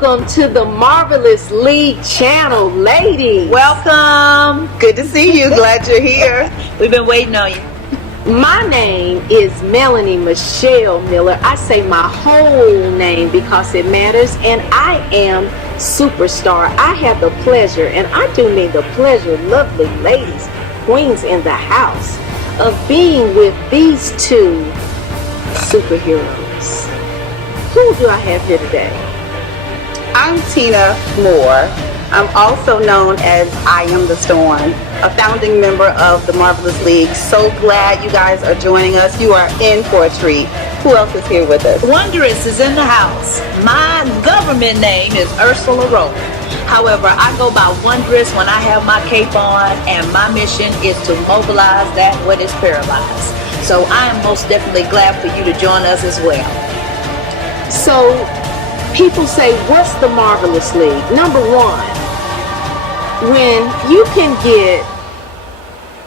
welcome to the Marvelous League channel, ladies. Welcome. Good to see you. Glad you're here. We've been waiting on you. My name is Melanie Michelle Miller. I say my whole name because it matters, and I am Superstar. I have the pleasure, and I do mean the pleasure, lovely ladies, queens in the house, of being with these two superheroes. Who do I have here today? I'm Tina Moore. I'm also known as I Am the Storm, a founding member of the Marvelous League. So glad you guys are joining us. You are in for a treat. Who else is here with us? Wondrous is in the house. My government name is Ursula Rowland. However, I go by Wondrous when I have my cape on, and my mission is to mobilize that what is paralyzed. So I am most definitely glad for you to join us as well. So, people say, what's the Marvelous League? Number one, when you can get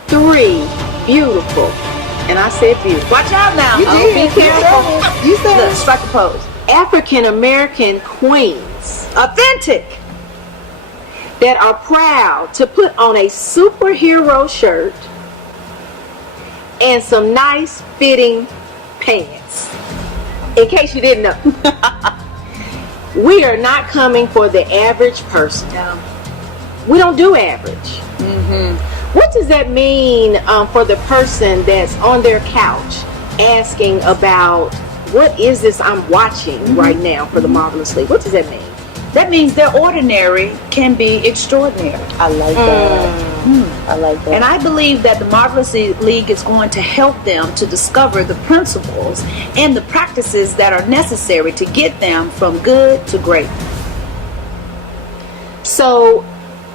three beautiful, and I said beautiful. Watch out now. You did. Be careful. You said Look, strike a pose. African American queens, Authentic. that are proud to put on a superhero shirt and some nice fitting pants. In case you didn't know. We are not coming for the average person. No. We don't do average. Mm-hmm. What does that mean for the person that's on their couch asking about what is this I'm watching right now for the Marvelous League? What does that mean? That means their ordinary can be extraordinary. I like that. I like that. And I believe that the Marvelous League is going to help them to discover the principles and the practices that are necessary to get them from good to great. So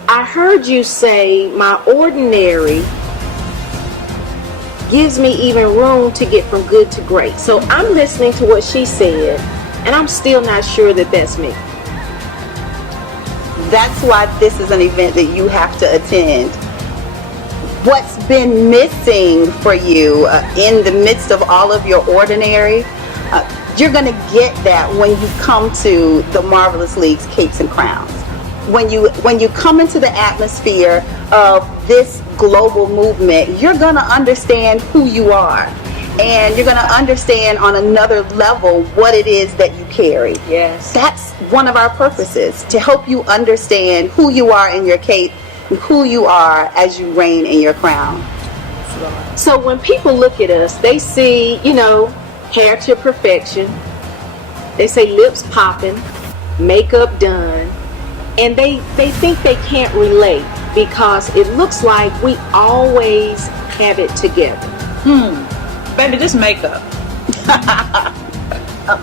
I heard you say my ordinary gives me even room to get from good to great. So I'm listening to what she said, and I'm still not sure that that's me. That's why this is an event that you have to attend. What's been missing for you in the midst of all of your ordinary, you're going to get that when you come to the Marvelous League's Capes and Crowns. When you come into the atmosphere of this global movement, you're going to understand who you are. And you're going to understand on another level what it is that you carry. Yes. That's one of our purposes, to help you understand who you are in your cape and who you are as you reign in your crown. So when people look at us, they see, hair to perfection. They say lips popping, makeup done, and they think they can't relate because it looks like we always have it together. Baby, this makeup.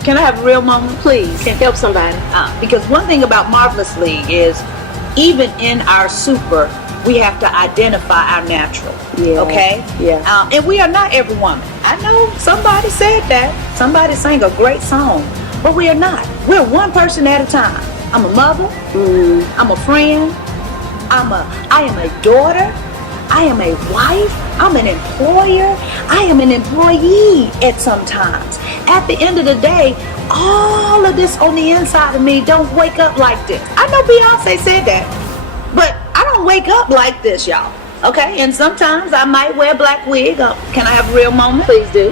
Can I have a real moment? Please, help somebody. Because one thing about Marvelous League is, even in our super, we have to identify our natural. Yeah. Okay? Yeah. And we are not every woman. I know somebody said that. Somebody sang a great song. But we are not. We're one person at a time. I'm a mother. I'm a friend. I am a daughter. I am a wife. I'm an employer. I am an employee at some times. At the end of the day, all of this on the inside of me don't wake up like this. I know Beyonce said that, but I don't wake up like this, y'all. Okay? And sometimes I might wear a black wig. Can I have a real moment? Please do.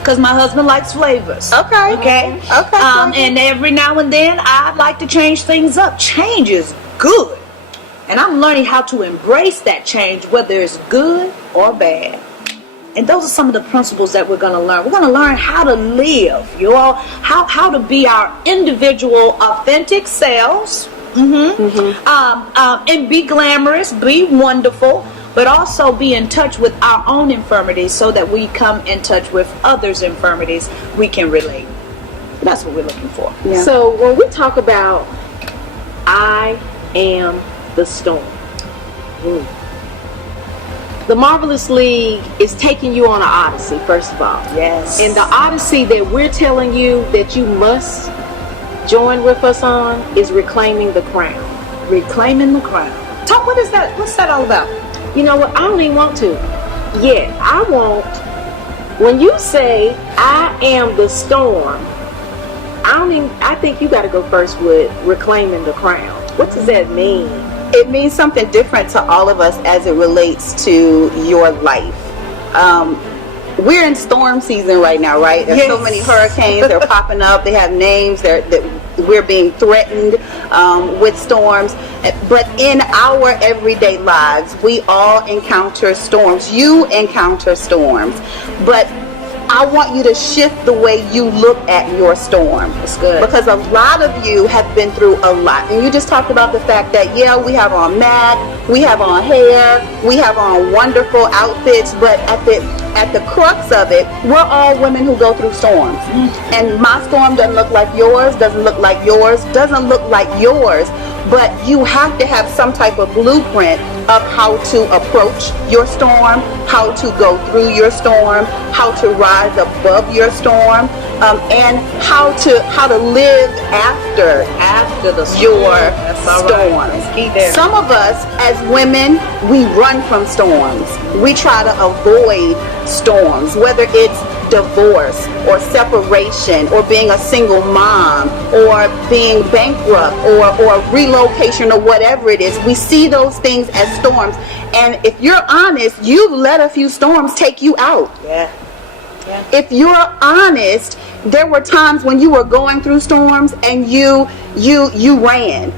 Because my husband likes flavors. Okay. Okay? Okay. And every now and then I like to change things up. Change is good. And I'm learning how to embrace that change, whether it's good or bad. And those are some of the principles that we're going to learn. We're going to learn how to live, you all, how to be our individual, authentic selves, and be glamorous, be wonderful, but also be in touch with our own infirmities so that we come in touch with others' infirmities. We can relate. That's what we're looking for. Yeah. So when we talk about I am the storm, the Marvelous League is taking you on an odyssey, first of all. Yes. And the odyssey that we're telling you that you must join with us on is reclaiming the crown. Reclaiming the crown. Talk, what is that? What's that all about? You know what? I don't even want to. Yet, I want, when you say, I am the storm, I think you got to go first with reclaiming the crown. What does that mean? It means something different to all of us as it relates to your life. We're in storm season right now, right? There's so many hurricanes. They're popping up. They have names. We're being threatened with storms. But in our everyday lives, we all encounter storms. You encounter storms. But I want you to shift the way you look at your storm. That's good. Because a lot of you have been through a lot. And you just talked about the fact that, we have on MAC, we have on hair, we have on wonderful outfits, but at the crux of it, we're all women who go through storms. And my storm doesn't look like yours, doesn't look like yours, doesn't look like yours. But you have to have some type of blueprint of how to approach your storm, how to go through your storm, how to rise above your storm, and how to live after the your That's all storm. right. That's key there. Some of us as women, we run from storms. We try to avoid storms, whether it's divorce or separation or being a single mom or being bankrupt or relocation or whatever it is. We see those things as storms, and if you're honest, you've let a few storms take you out. If you're honest, there were times when you were going through storms and you ran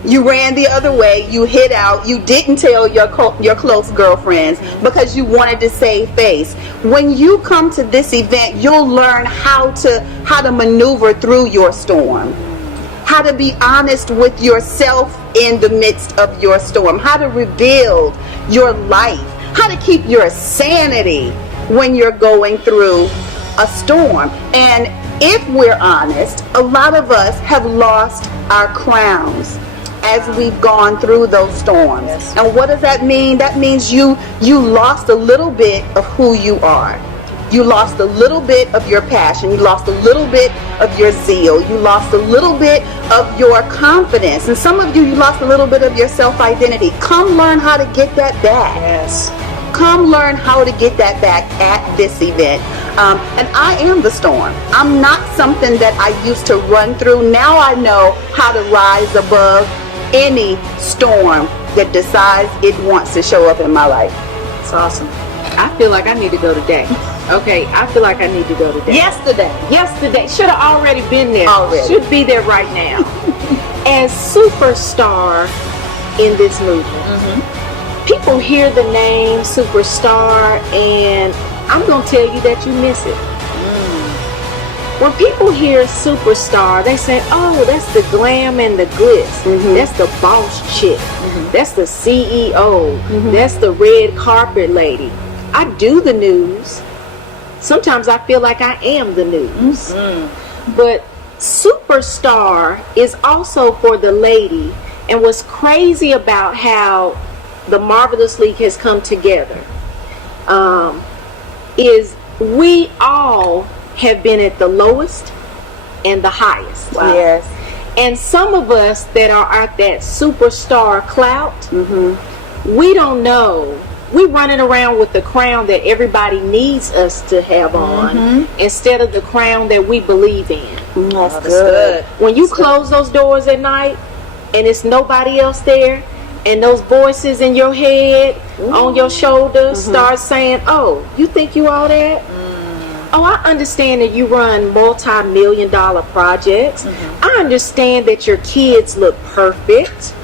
the other way, you hid out, you didn't tell your close girlfriends because you wanted to save face. When you come to this event, you'll learn how to maneuver through your storm, how to be honest with yourself in the midst of your storm, how to rebuild your life, how to keep your sanity when you're going through a storm. And if we're honest, a lot of us have lost our crowns as we've gone through those storms. Yes. And what does that mean? That means you lost a little bit of who you are. You lost a little bit of your passion. You lost a little bit of your zeal. You lost a little bit of your confidence. And some of you lost a little bit of your self-identity. Come learn how to get that back. Yes. Come learn how to get that back at this event. And I am the storm. I'm not something that I used to run through. Now I know how to rise above any storm that decides it wants to show up in my life. It's awesome. I feel like I need to go today. Okay, I feel like I need to go today. Yesterday. Should have already been there. Already. Should be there right now. As superstar in this movie, people hear the name superstar, and I'm going to tell you that you miss it. When people hear superstar, they say, oh, that's the glam and the glitz. That's the boss chick. That's the CEO. That's the red carpet lady. I do the news. Sometimes I feel like I am the news. But superstar is also for the lady. And what's crazy about how the Marvelous League has come together is we all have been at the lowest and the highest. Wow. Yes. And some of us that are at that superstar clout, we don't know. We're running around with the crown that everybody needs us to have on instead of the crown that we believe in. That's good. When you close those doors at night and it's nobody else there, and those voices in your head, on your shoulders, start saying, oh, you think you all that? Oh, I understand that you run multi-million-dollar projects. I understand that your kids look perfect.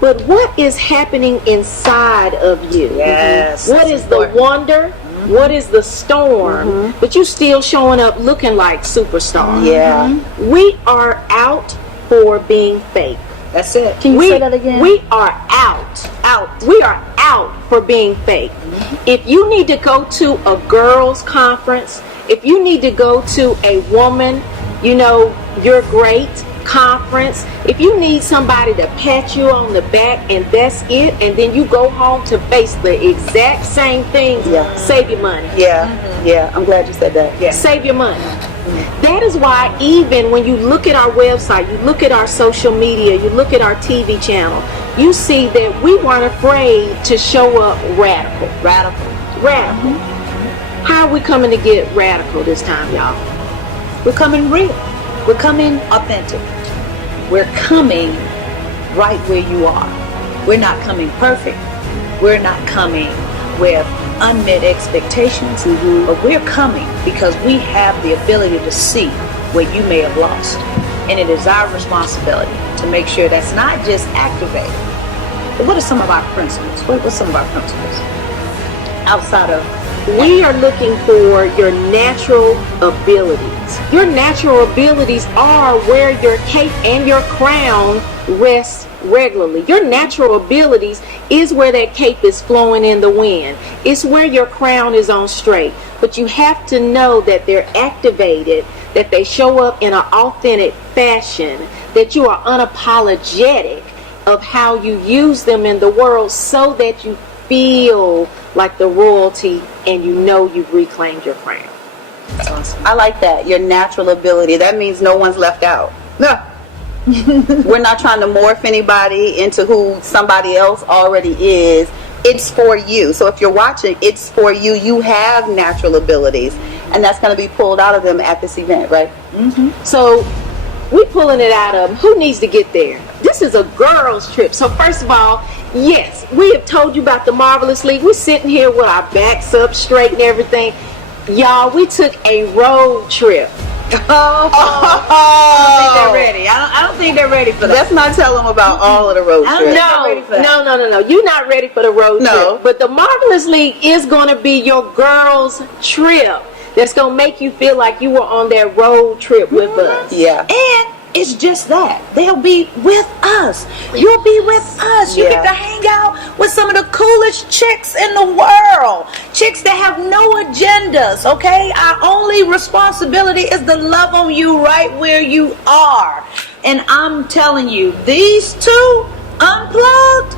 But what is happening inside of you? Yes. What is the wonder? What is the storm? But you still showing up looking like superstar. Yeah. We are out for being fake. That's it. Can you say that again? We are out. We are out for being fake. If you need to go to a girls' conference, if you need to go to a woman, you're great conference, if you need somebody to pat you on the back and that's it, and then you go home to face the exact same things, save your money. Yeah, I'm glad you said that. Yeah. Save your money. That is why even when you look at our website, you look at our social media, you look at our TV channel, you see that we weren't afraid to show up radical. How are we coming to get radical this time, y'all? We're coming real. We're coming authentic. We're coming right where you are. We're not coming perfect. We're not coming with unmet expectations, but we're coming because we have the ability to see where you may have lost. And it is our responsibility to make sure that's not just activated. But what are some of our principles? What's some of our principles? Outside of, We are looking for your natural abilities. Your natural abilities are where your cape and your crown rest regularly. Your natural abilities is where that cape is flowing in the wind. It's where your crown is on straight. But you have to know that they're activated, that they show up in an authentic fashion, that you are unapologetic of how you use them in the world so that you feel like the royalty and you know you've reclaimed your crown. that's awesome. I like that. Your natural ability. That means no one's left out. No. We're not trying to morph anybody into who somebody else already is. It's for you. So if you're watching, it's for you. You have natural abilities, and that's going to be pulled out of them at this event, right? So we pulling it out of them. Who needs to get there? This is a girls' trip. So first of all, yes, we have told you about the Marvelous League. We're sitting here with our backs up straight and everything. Y'all, we took a road trip. I don't think they're ready. I don't think they're ready for that. Let's not tell them about all of the road I don't trips. know. Not ready for that. No. You're not ready for the road No. trip. But the Marvelous League is going to be your girls' trip. That's going to make you feel like you were on that road trip with us. Yeah. And it's just that. They'll be with us. You'll be with us. You Yeah. get to hang out with some of the coolest chicks in the world. Chicks that have no agendas, okay? Our only responsibility is to love on you right where you are. And I'm telling you, these two unplugged,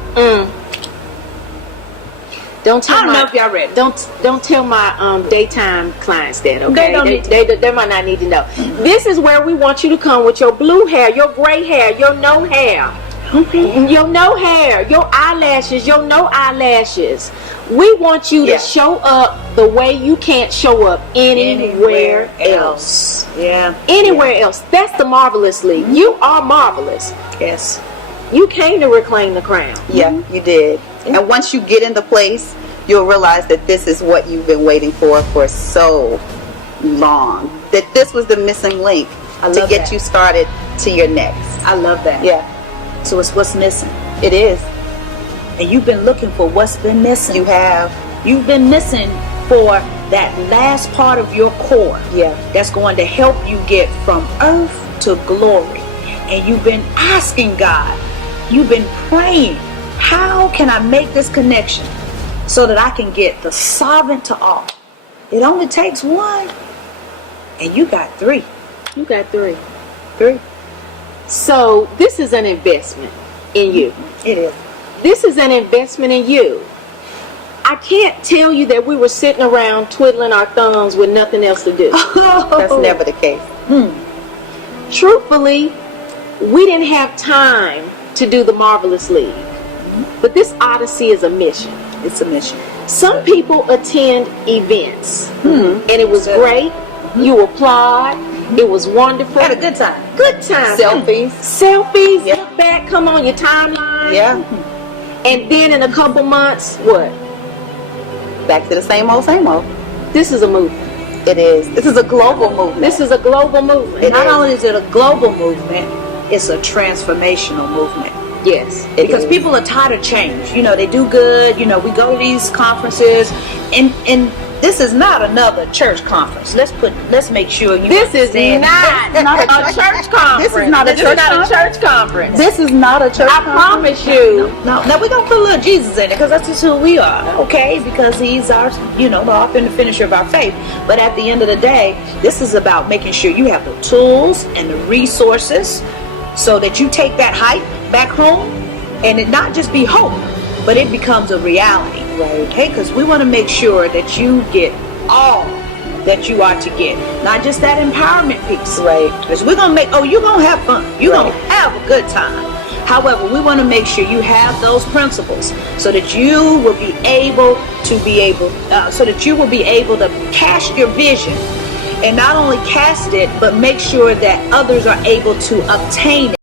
Don't tell I don't my, know if y'all ready. Don't tell my daytime clients that, okay? They don't need to. They might not need to know. This is where we want you to come with your blue hair, your gray hair, your no hair. Okay. Your no hair, your eyelashes, your no eyelashes. We want you Yeah. to show up the way you can't show up anywhere else. Yeah. Anywhere else. That's the Marvelous League. You are marvelous. Yes. You came to reclaim the crown. Yeah, you did. And once you get into place, you'll realize that this is what you've been waiting for so long. That this was the missing link I to love get that. you started to your next. I love that. Yeah, So it's what's missing. it is. And you've been looking for what's been missing. You have. You've been missing for that last part of your core. Yeah. That's going to help you get from earth to glory. And you've been asking God, you've been praying, how can I make this connection so that I can get the sovereign to all? It only takes one. And you got three. You got three. Three. So this is an investment in you. It is. This is an investment in you. I can't tell you that we were sitting around twiddling our thumbs with nothing else to do. That's never the case. Truthfully, we didn't have time to do the Marvelous League. But this Odyssey is a mission. It's a mission. Some people attend events, and it was great. You applaud. It was wonderful. Had a good time. Good time. Selfies. Selfies. Yeah. Look back. Come on, your timeline. Yeah. And then in a couple months, what? Back to the same old, same old. This is a movement. It is. This is a global movement. This is a global movement. It Not is. only is it a global movement, it's a transformational movement. Yes. It Because is. people are tired of change. You know, they do good. You know, we go to these conferences, and this is not another church conference. Let's make sure you. This is understand. not, This is not a church conference. This is not a This church is not a conference. church conference. This is not a church I promise you. No, now we're gonna put a little Jesus in it because that's just who we are, okay? Because He's our, the author and the finisher of our faith. But at the end of the day, this is about making sure you have the tools and the resources so that you take that hype back home, and it not just be hope, but it becomes a reality, Right. okay? Because we want to make sure that you get all that you are to get, not just that empowerment piece. Right. Because we're gonna you're gonna have fun. You're Right. gonna have a good time. However, we want to make sure you have those principles so that you will be able to cast your vision and not only cast it, but make sure that others are able to obtain it.